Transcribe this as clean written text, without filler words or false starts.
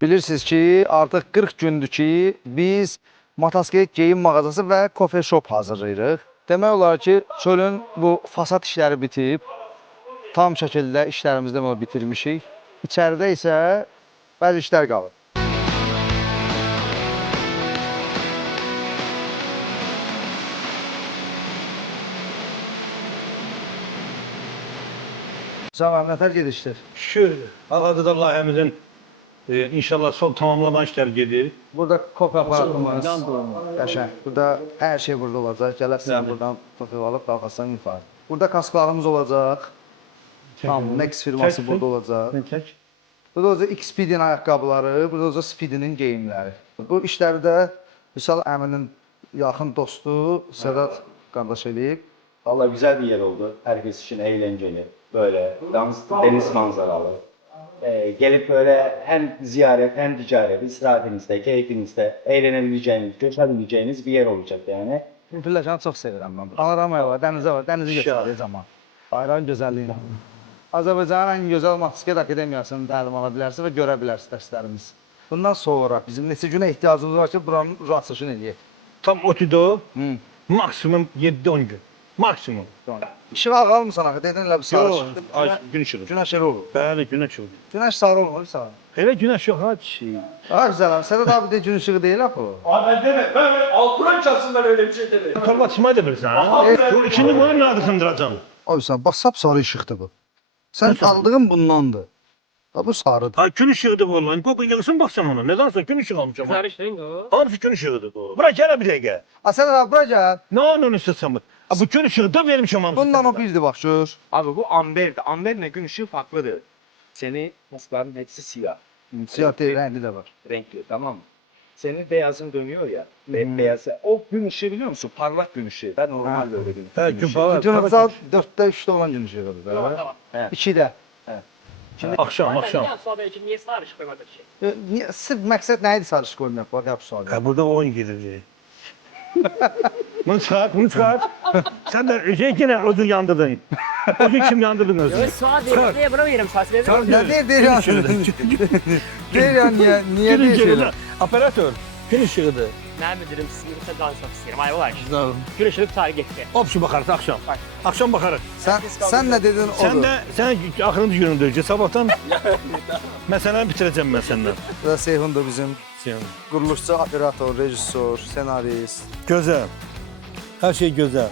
Bilirsiniz ki, artıq 40 gündür ki, biz motosiklet geyim mağazası və kofe shop hazırlayırıq. Demək olar ki, çölün bu fasad işləri bitib, tam şəkildə işlərimizi bitirmişik. İçəridə isə bəzi işlər qalır. Sağ nətər gedişdir? Şükür, hal-hazırda layihəmizin inşallah son tamamlama işləri gedir. Burada kofe aparatımız, qəşəng. Burada hər şey burada olacaq. Gələrsən buradan kofe alıb qalxasan yuxarı. Burada kasklarımız olacaq. Tam Nex firması burada olacaq. Burada olacaq X-Speed'in ayaqqabıları, burada olacaq Speed'inin geyimləri. Bu işlərdə Vüsal əminin yaxın dostu Sədat qardaş eləyib. Valla güzel bir yer oldu. Herkes için eğlenceli. Böyle deniz manzaralı. Gelip böyle hem ziyaret hem ticaret, istirahatinizde, keyfinizde eğlenebileceğiniz, göçebileceğiniz bir yer olacak yani. Pilləkəni çox sevirəm mən. Panoramaya var, dənizə var, dənizi göstərir zaman. Bayrağın gözəlliyini. Azərbaycanın ən gözəl motosiklet akademiyasını təlim ala bilərsiniz və görə bilərsiniz dərslərimiz. Bundan sonra bizim neçə günə ehtiyacımız var ki, buranın açılışını eləyək. Tam otido, maksimum 7-10 gün. Maksimum. İşığı almısan axı, dedin elə bir sarı çıxdı. Ay, gün ışığı. Günəş elə olur. Bəli, gün ışığı. Günəş sarı olmur, sarı. Elə günəş yox, ha çiğ. Ha güzələm, Sədat abi de gün ışığı deyil axı o. Abi ben deme. Ben Alturan çalsın ben öyle bir şey deme. Torba çıxmayı da bilirsən, ha? Dur, ikini qoyub nədir sındıracam? Abi sən bax sap sarı işıqdır bu. Sən aldığın bundandır. Ha bu sarıdır. Ha, gün ışığıdır bu olan. Qoqun yığısın baxsan ona. Nədansa gün ışığı almışam. Sarı şeyin o. Hamısı gün ışığıdır bu. Bırak gələ bir dəqiqə. Ha Sədat abi bura gəl. Nə onun istəsən? Ha, bu gün ışığı da vermişəm hamısı. Bundan o birdir bax gör. Abi bu amberdi. Amberle gün ışığı farklıdır. Seni maskların hepsi siyah. Siyah değil, renkli de var. Renkli, tamam mı? Senin beyazın dönüyor ya. Beyazı. O gün ışığı biliyor musun? Parlak gün ışığı. Ben normalde öyle gün. Hə, gün falan. Bütün saat 4'te 3'te olan gün ışığıdır. Tamam. 2'de. Axşam. Sonra için niye sarı ışık koymadın şey? Sırf məqsəd nə idi sarı işıq qoymaq? Bax, yap sual. Ha, burada oyun gedir. Bunu çıkart. Sen de yine odun yandırdın. Odun kim yandırdın özünü? Suat diye buna veririm saç verir. Ne değil ya? Değil ya niye Gün değil ışığıdır. şeyler? Operatör. Gün ışığıdır. Ne bilirim sinirse dans çok isterim. Ay var. Gün ışık tarih geçti. Opşu bakarız akşam. Akşam bakarız. Sen ne dedin odur? Sen axırıncı günündür. Sabahtan məsələni bitirəcəm mən səndən. Bu da Seyhundur bizim quruluşçu, operator, rejissor, senarist. Gözəl. Hər şey gözəl.